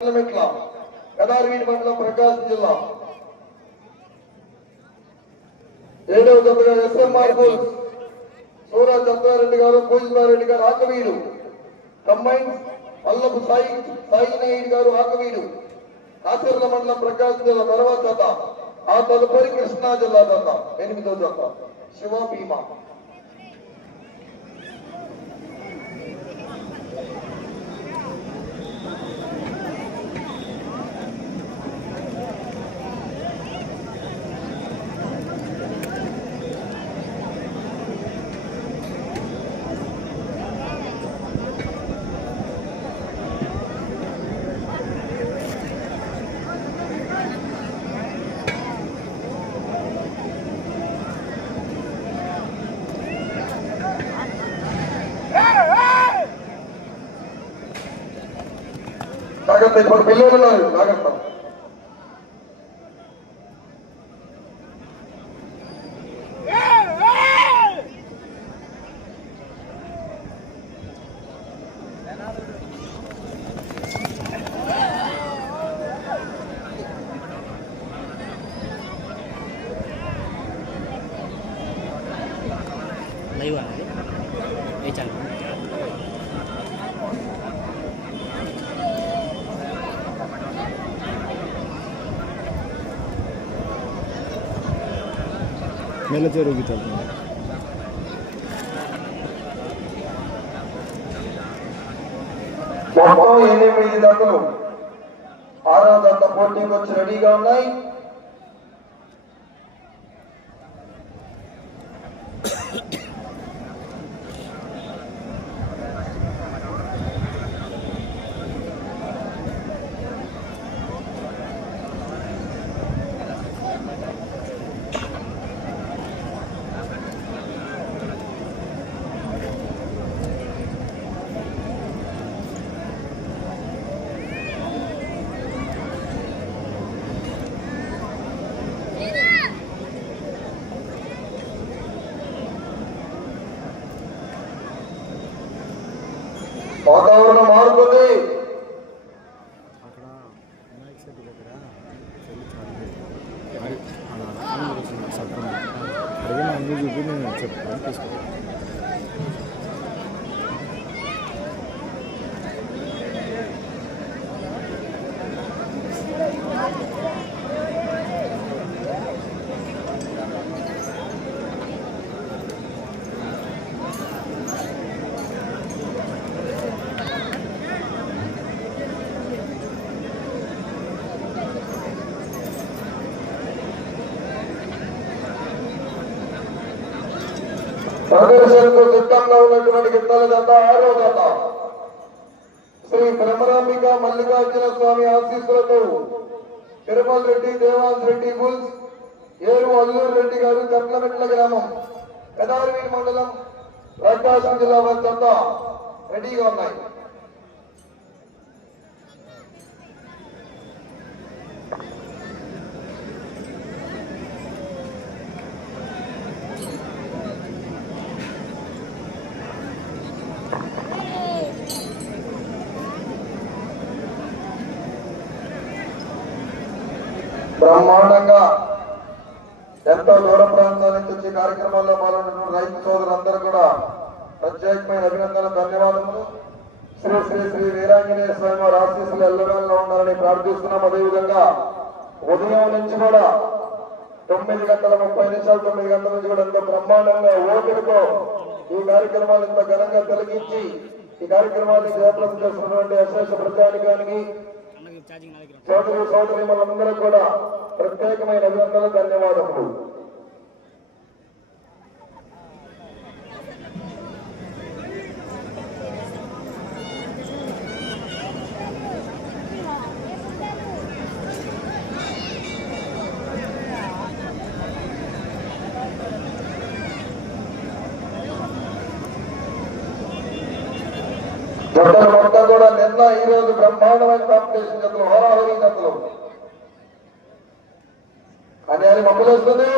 కిలోమీటర్ల గదారవీడి మండలం ప్రకాశం జిల్లా ఏడవ జతగా ఎస్ఎంఆర్ బుల్స్ సూరజ్ చంద్రారెడ్డి గారు పూజితారెడ్డి గారు ఆకవీడు కంబైన్ పల్లపు సాయి సాయి నాయుడు గారు ఆకవీడు కాసర్ల మండలం ప్రకాశం జిల్లా తర్వాత జత. ఆ తదుపరి కృష్ణా జిల్లా జత. ఎనిమిదో జత. శివ భీమా. జాగ్రత్త ఇప్పుడు పిల్లలు ఉన్నారు. జాగ్రత్త. లైవ్ అది ఏ ఛానల్? నెల జరుగుతుంది మొత్తం ఎనిమిది జతలు ఆరో జత పోటీకి వచ్చి రెడీగా ఉన్నాయి. వాతావరణం మారుతుంది ప్రదర్శనకు ఉన్నటువంటి గిత్తల జత ఆరో జత శ్రీ బ్రహ్మరాంబిక మల్లికార్జున స్వామి ఆశీస్సులతో తిరుమల రెడ్డి దేవాన్స్ రెడ్డి గుల్స్ ఏరు అల్లూరు రెడ్డి గారు కట్లమెట్ల గ్రామం పెదారవీడి మండలం ప్రకాశం జిల్లా వారి రెడీగా ఉన్నాయి బ్రహ్మాండంగా ఎంతో దూర ప్రాంతాల నుంచి వచ్చే కార్యక్రమాల్లో పాల్గొన్న రైతు సోదరులందరూ కూడా ప్రత్యేకమైన అభినందనలు ధన్యవాదములు. శ్రీ శ్రీ శ్రీ వీరాంజనేయ స్వామి వారి ఆశీస్సులు ఎల్లవేళలో ఉండాలని ప్రార్థిస్తున్నాం. అదేవిధంగా ఉదయం నుంచి కూడా తొమ్మిది గంటల ముప్పై నిమిషాలు తొమ్మిది గంటల నుంచి కూడా ఎంతో బ్రహ్మాండంగా ఓపికతో ఈ కార్యక్రమాలు ఇంత ఘనంగా తొలగించి ఈ కార్యక్రమాన్ని జయప్రదం చేస్తున్నటువంటి అశేష ప్రజానికానికి సోదరి సోదరు సోదరి మనందరూ కూడా ప్రత్యేకమైన అభినందనలు ధన్యవాదములు జతలు మొత్తం కూడా నిన్న ఈ రోజు బ్రహ్మాండమైన కాంపిటీషన్ జతలు హోరాహోరీ జతలు అని అది మమ్మల్ని వస్తుంది.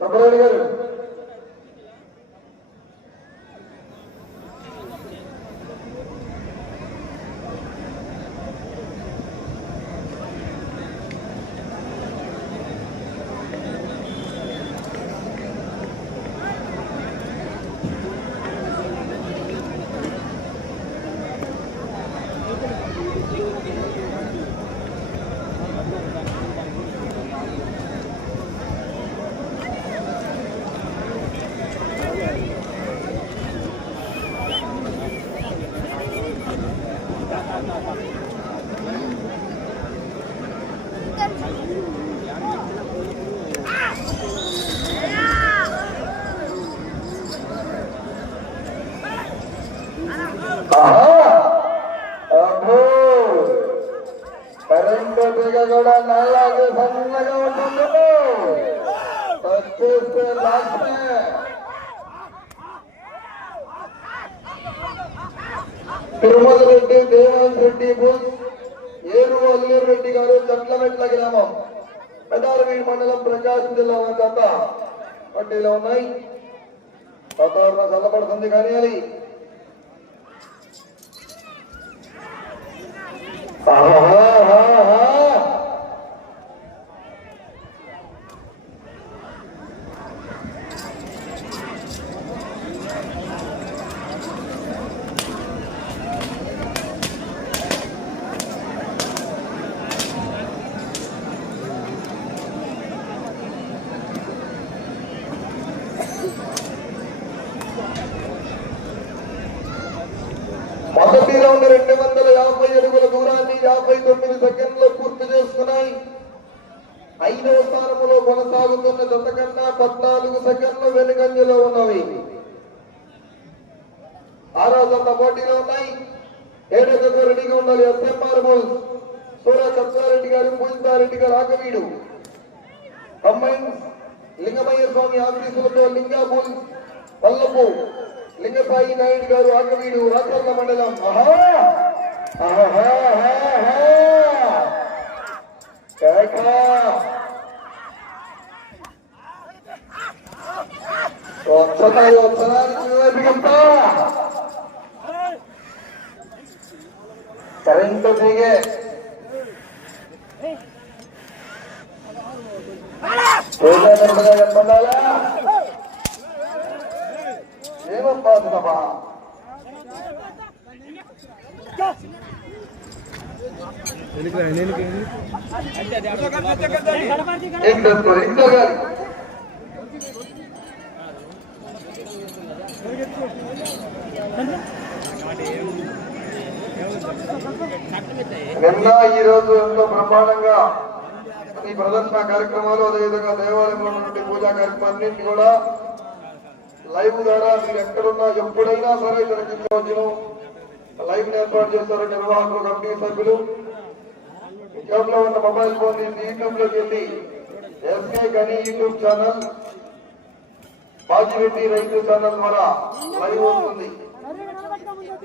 సుబ్రహ్మణ్య గారు ఆహా! అబ్బో! కరెంటు తీగ కూడా నల్లగా సన్నగా ఉంటుంది వచ్చేస్తే లాస్టే తిరుమల రెడ్డి దేవాన్ రెడ్డి బుల్ ఏరు అల్లూరు రెడ్డి గారు చట్లమెట్ల గ్రామం పెదారవీడి మండలం ప్రకాశం జిల్లా వారి జత పట్టీలో ఉన్నాయి వాతావరణం చల్లబడుతుంది కానీ అది ఆహాహాహా. మొదటి రౌండ్ రెండు వందల యాభై అడుగుల దూరాన్ని యాభై తొమ్మిది సెకండ్లో పూర్తి చేసుకున్నాయి ఐదవ స్థానంలో కొనసాగుతున్న జత కన్నా పద్నాలుగు సెకండ్లు వెనుకంజలో ఉన్నవి. ఆరో జత పోటీలో ఉన్నాయి. ఏడో జత రెడీగా ఉండాలి ఎస్ఎంఆర్ బుల్స్ సూర్య సత్యారెడ్డి గారు పూజితారెడ్డి గారు ఆకవీడు. లింగమయ్య స్వామి ఆఫీసులతో లింగా బుల్స్ పల్లపు లింగసాయి నాయుడు గారు ఆకవీడు రాచర్ల మండలం. ఆహా! ఆహా! ఆహా! వస్తున్నాయి వస్తున్నాయి బిగింపా కరెంటు దిగే ఏమప్పా అదనమా ఎందుకు ఎందుకు ఇంట్లో నిన్న ఈ రోజు ఎంతో బ్రహ్మాండంగా ఈ ప్రదర్శన కార్యక్రమాలు అదేవిధంగా దేవాలయంలో ఉన్నటువంటి పూజా కార్యక్రమాన్ని కూడా లైవ్ ద్వారా మీరు ఎక్కడున్నా ఎప్పుడైనా సరే జరిగించవచ్చును లైవ్ ఏర్పాటు చేస్తారు నిర్వాహకులు కమిటీ సభ్యులు. లో ఉన్న మొబైల్ ఫోన్ యూట్యూబ్లోకి వెళ్ళి ఎస్కే గని యూట్యూబ్ ఛానల్ బాజిరెడ్డి రైతు ఛానల్ ద్వారా లైవ్ ఐదు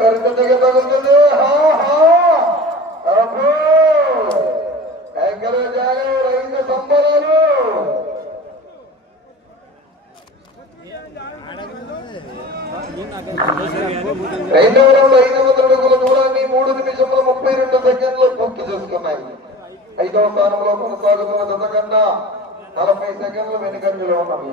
కరెంట్ దగ్గర తగ్గుతుంది హా, హా. రైతు సంబరాలు రెండవ రౌండ్ ఐదు వందల అడుగుల దూరాన్ని మూడు నిమిషంలో ముప్పై రెండు సెకండ్లు పూర్తి చేసుకున్నాయి ఐదవ స్థానంలో కొనసాగుతున్న జత కన్నా నలభై సెకండ్లు వెనుకంజలో ఉన్నవి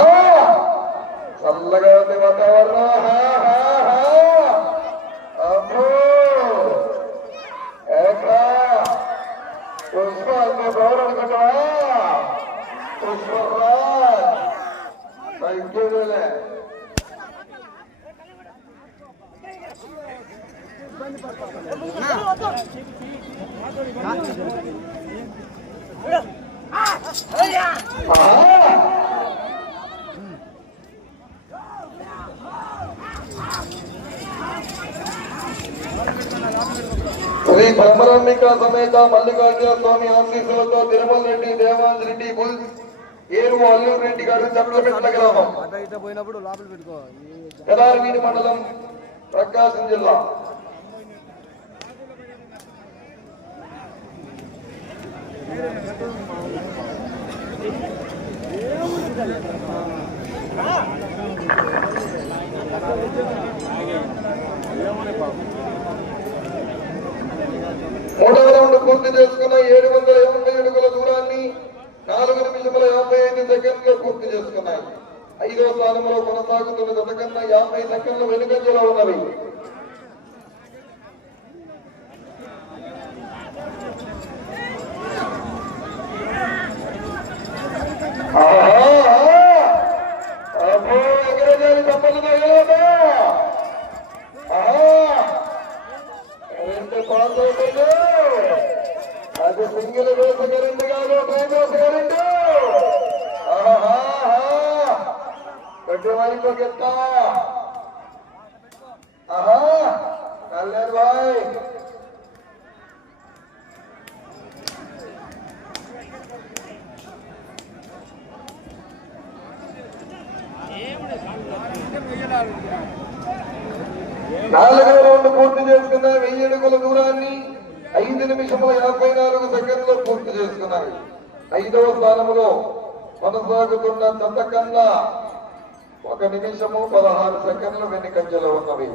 సమేత మల్లికార్జున స్వామి ఆశీస్సులతో తిరుమల రెడ్డి దేవాంజ్ రెడ్డి ఏరు అల్లూరు రెడ్డి గారు చక్కలపెట్ల గ్రామం. ఎడార్వీడి మండలం ప్రకాశం జిల్లా. ఏమని పాపం మూడవ రౌండ్ పూర్తి చేసుకున్న ఏడు వందల ఎనభై అడుగుల దూరాన్ని నాలుగు నిమిషముల యాభై ఐదు సెకండ్లు పూర్తి చేసుకున్నాయి. ఐదవ స్థానంలో కొనసాగుతున్న జత కన్నా యాభై సెకండ్లు వెనుకంజలో ఉన్నవి ఆహా! అబ్బో, ఎగరజాలి తప్పదు తగలదా? ఆహా! రెండు పాలు ఒకటి. అది సింగిల్ వేస కరెంట్ కాదు ట్రైన్ వేస కరెంట్ ఆహా! పెట్టి వైపు గిట్ట ఆహా కళ్యాణ్ బాయ్ నాలుగవ రౌండ్ పూర్తి చేసుకున్న వెయ్యి అడుగుల దూరాన్ని ఐదు నిమిషముల యాభై నాలుగు సెకండ్లు పూర్తి చేసుకున్నాయి ఐదవ స్థానంలో కొనసాగుతున్న జత ఒక నిమిషము పదహారు సెకండ్లు వెనుకంజలో ఉన్నవి.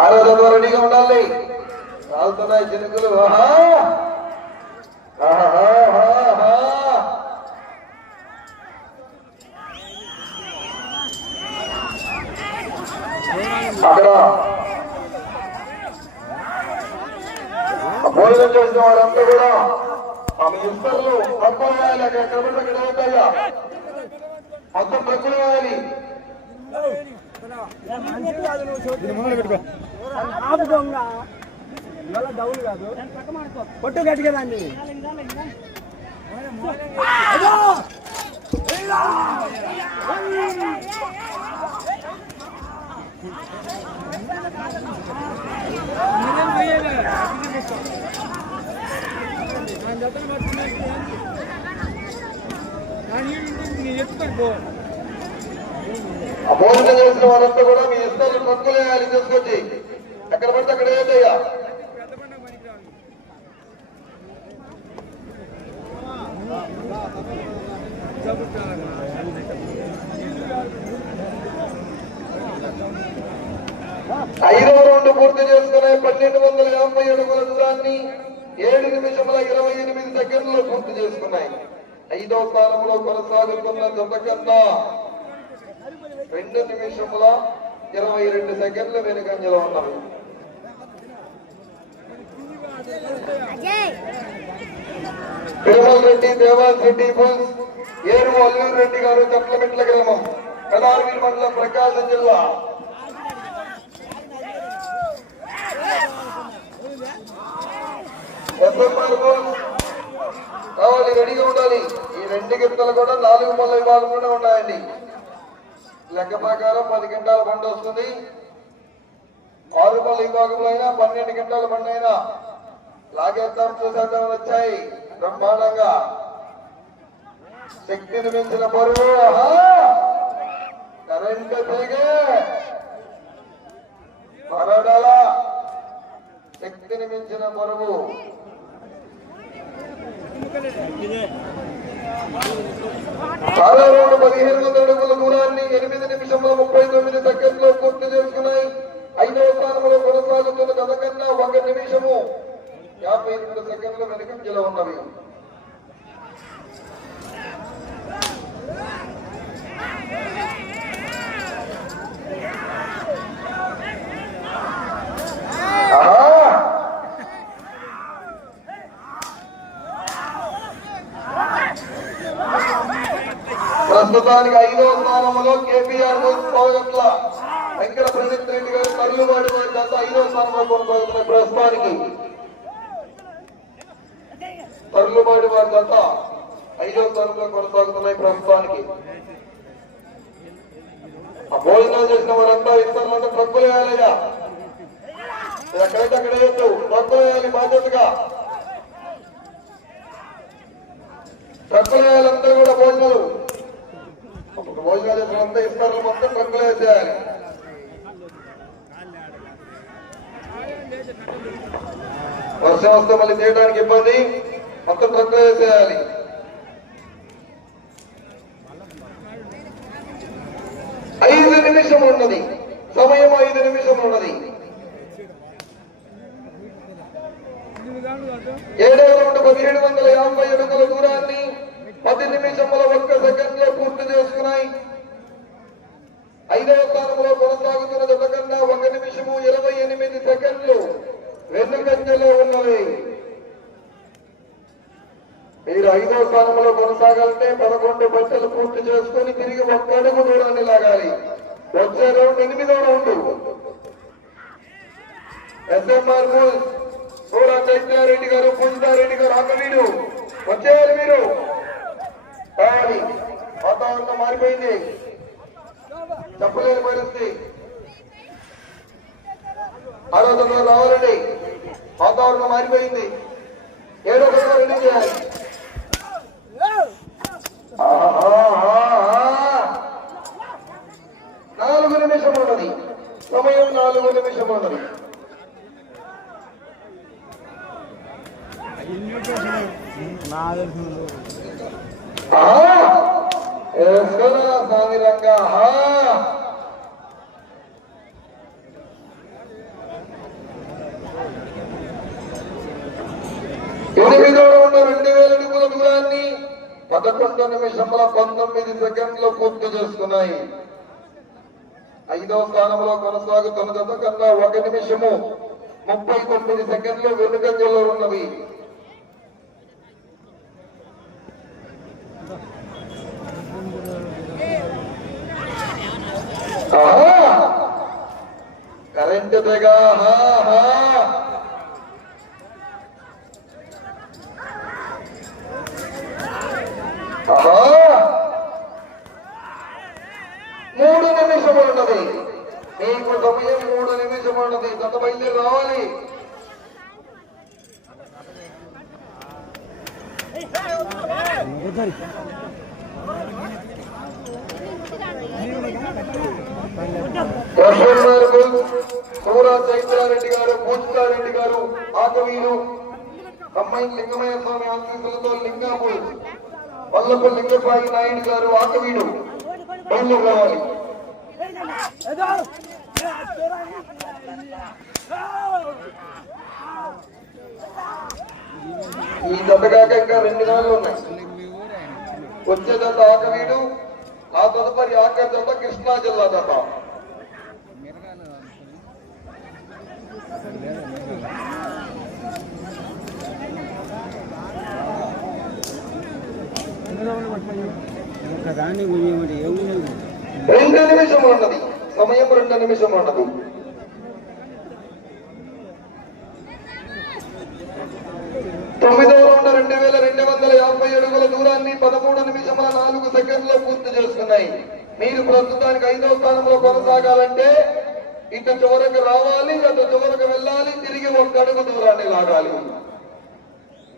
ఆరోగ్యంతో రెడీగా ఉండాలి. రాలుతున్నాయి చినుకులు. ఆహా! ఆహా ఆహా అక్కడ భోజనం చేసిన వారంతా కూడా ఆమె ఇస్తర్లు తక్కువ వేయాలి అక్కడ ఎక్కడ అక్కడ మొత్తం తక్కువ గట్టిగదండి భోజనం చేసిన వారంతా కూడా మీ ఇస్తర్లు తక్కువ వేయాలి తీసుకొచ్చి ఎక్కడ పడితే అక్కడ వేయద్దయ్యా ఐదో రౌండ్ పూర్తి చేసుకునే పన్నెండు వందల యాభై అడుగుల దూరాన్ని ఏడు నిమిషముల ఇరవై ఎనిమిది సెకండ్లు పూర్తి చేసుకున్నాయి. ఐదో స్థానంలో కొనసాగుతున్న జత రెండు నిమిషముల ఇరవై రెండు సెకండ్లు వెనుకంజలో ఉన్నవి. తిరుమల రెడ్డి దేవాస్ రెడ్డి బుల్స్ ఏరు అల్లూరు రెడ్డి గారు కట్లమెట్ల గ్రామం కడార్వీల్ మండలం ప్రకాశం జిల్లా కావాలి రెడీగా ఉండాలి. ఈ రెండు గిత్తలు కూడా నాలుగు మల్ల విభాగంలోనే ఉన్నాయండి. లెక్క ప్రకారం పది గంటల బండి వస్తుంది. ఆరు మల్ల విభాగంలో అయినా పన్నెండు గంటల బండి అయినా లాగేద్దాం చూసేద్దాం వచ్చాయి. బ్రహ్మాండంగా. శక్తిని మించిన బరువు కరెంటు తీగే. మరడల శక్తిని మించిన బరువు. పదిహేను వందల అడుగుల దూరాన్ని ఎనిమిది నిమిషంలో ముప్పై తొమ్మిది సెకండ్లో పూర్తి చేసుకున్నాయి ఐదవ స్థానంలో కొనసాగుతున్న గత కన్నా ఒక నిమిషము యాభై రెండు సెకండ్ల వెనుకంజలో ఉన్నవి ఆహా! ప్రస్తుతానికి ఐదవ స్థానంలో కేపీఆర్ పోగట్ల వెంకట ప్రణీత్ రెడ్డి గారు తల్లుబాటు వారి జత ఐదవ స్థానంలో కొనసాగుతున్న ప్రస్తుతానికి తల్లుబాటు వారి జత ఐదవ కొనసాగుతున్నాయి ప్రభుత్వానికి ఆ భోజనాలు చేసిన వాళ్ళంతా ఇస్తామంటే ట్రక్కులు వేయాలయ్యా. ఎక్కడైతే అక్కడ వేయద్దు ట్రక్కులు వేయాలి బాధ్యతగా. ట్రక్కులు వేయాలంతా కూడా భోజనాలు. భోజనాలు చేసినంతా ఇస్తారు మొత్తం ట్రక్కులు వేసేయాలి. వర్షం వస్తే మళ్ళీ చేయడానికి ఇబ్బంది మొత్తం ట్రక్కులు వేసేయాలి ఐదు నిమిషం ఉన్నది సమయం ఐదు నిమిషం ఉన్నది ఏడవ పదిహేడు వందల యాభై అడుగుల దూరాన్ని పది నిమిషముల ఒక్క సెకండ్లో పూర్తి చేసుకున్నాయి. ఐదవ స్థానంలో కొనసాగుతున్న జత ఒక నిమిషము ఇరవై ఎనిమిది సెకండ్లు వెన్నుకంజలో ఉన్నవి మీరు ఐదో స్థానంలో కొనసాగాలంటే పదకొండు బట్టలు పూర్తి చేసుకుని తిరిగి ఒక్క అడుగు దూరాన్ని లాగాలి. వచ్చే రౌండ్ ఎనిమిదో రౌండ్. ఎస్ఎంఆర్ మూల్ సూరా చైత్యారెడ్డి గారు పూజితారెడ్డి గారు ఆకవీడు వచ్చేవారు మీరు. కావాలి. వాతావరణం మారిపోయింది. చెప్పలేని పరిస్థితి. ఆరోగ్యంగా రావాలండి వాతావరణం మారిపోయింది. ఏడో గంటల చేయాలి ఆహాహా. నాలుగు నిమిషం ఉన్నది సమయం నాలుగు స్వామి రంగా. ఎనిమిదో ఉన్న రెండు వేల అడుగుల దూరాన్ని పదకొండు నిమిషముల పంతొమ్మిది సెకండ్లు పూర్తి చేసుకున్నాయి. ఐదవ స్థానంలో కొనసాగుతున్న జత కన్నా ఒక నిమిషము ముప్పై తొమ్మిది సెకండ్లు వెనుకంజలో ఉన్నవి ఆహా! కరెంటు తెగ ఆహా, ఆహా. ఆహా! మూడు మీకు సమయం మూడు నిమిషములున్నది. గత బయలుదేరి రావాలి. సూరా చైత్రారెడ్డి గారు పూజితారెడ్డి గారు ఆకవీరు అమ్మాయి లింగమయ్య స్వామి ఆశీస్సులతో లింగాపూర్ వల్లపు లింగపాయి నాయుడు గారు ఆకవీడు బయలు రావాలి. ఈ జత ఇంకా రెండు నెలలు ఉన్నాయి. వచ్చే జత ఆకవీడు ఆ తదుపరి ఆఖరి జత కృష్ణా జిల్లా జత దాన్ని గురించి ఎవరు రెండు నిమిషం ఉన్నది సమయం రెండు నిమిషం ఉన్నది తొమ్మిదవ రౌండ్ రెండు వేల రెండు వందల యాభై అడుగుల దూరాన్ని పదమూడు నిమిషముల నాలుగు సెకండ్లో పూర్తి చేసుకున్నాయి. మీరు ప్రస్తుతానికి ఐదవ స్థానంలో కొనసాగాలంటే ఇటు చివరకు రావాలి అటు చివరకు వెళ్ళాలి తిరిగి ఒక్క అడుగు దూరాన్ని లాగాలి.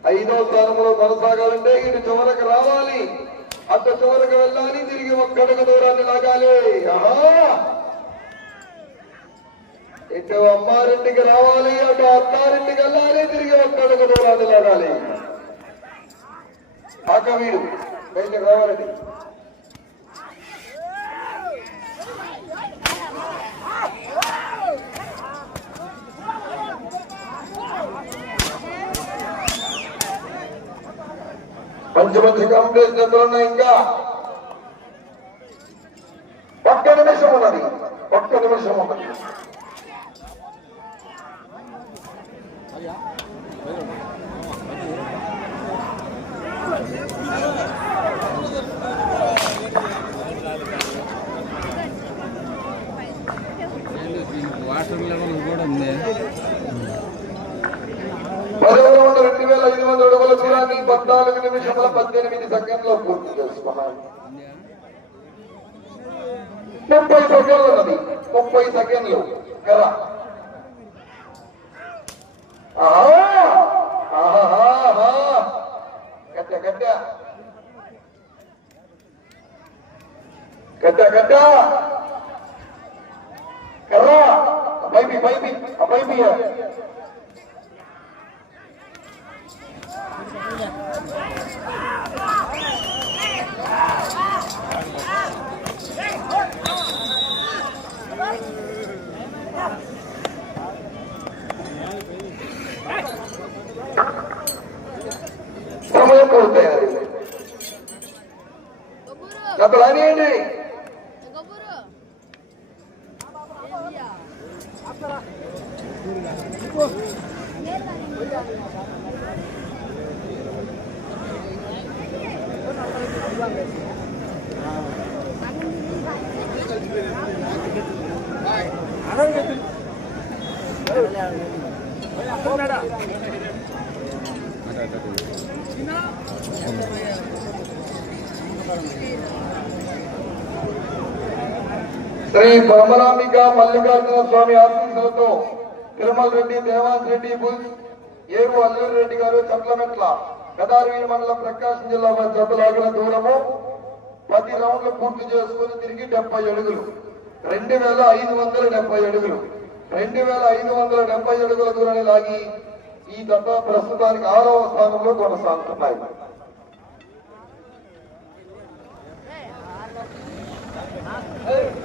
ఐదో స్థానంలో కొనసాగాలంటే ఇటు చివరకు రావాలి. అంత చివరకు వెళ్ళాలి తిరిగి ఒక్క దూరాన్ని లాగాలి. ఇటు అమ్మారింటికి రావాలి అటు అత్తారింటికి వెళ్ళాలి తిరిగి ఒక్క దూరాన్ని లాగాలి. కాక వీడు బయటకు రావాలండి మంచి మంచి కాంపిటీషన్ ఎంత ఉన్నాయి ఇంకా ఒక్క నిమిషం ఉన్నది ఒక్క నిమిషం ఉన్నది వాటర్ లెవెల్ కూడా ఉంది పదవ రౌండ్ రెండు వేల ఐదు వందల అడుగుల దూరాన్ని పద్నాలుగు నిమిషముల పద్దెనిమిది సెకండ్లో పూర్తి చేసుకున్నాయి. ముప్పై సెకండ్లు ఉన్నది. ముప్పై సెకండ్లు. కదా ఆహా! ఆహాహాహా! గట్ట గట్ట. గట్ట గట్ట. కర్రా పైపి పైపి ఆ పైపి Kamu kau tanya. Kau ini. Shri పరమరామిక Mallikarjuna స్వామి ఆశీస్సులతో తిరుమల రెడ్డి దేవాస్ రెడ్డి బుల్స్ ఏరు అల్లూరు రెడ్డి గారు చట్లమెట్ల గదారవీణ మండలం ప్రకాశం జిల్లా వారి జతలాగిన దూరము పది రౌండ్లు పూర్తి చేసుకుని తిరిగి డెబ్బై అడుగులు. రెండు వేల ఐదు వందల డెబ్బై అడుగులు. రెండు వేల ఐదు వందల డెబ్బై అడుగుల దూరాన్ని లాగి ఈ జత ప్రస్తుతానికి ఆరవ స్థానంలో కొనసాగుతున్నాయి Hey!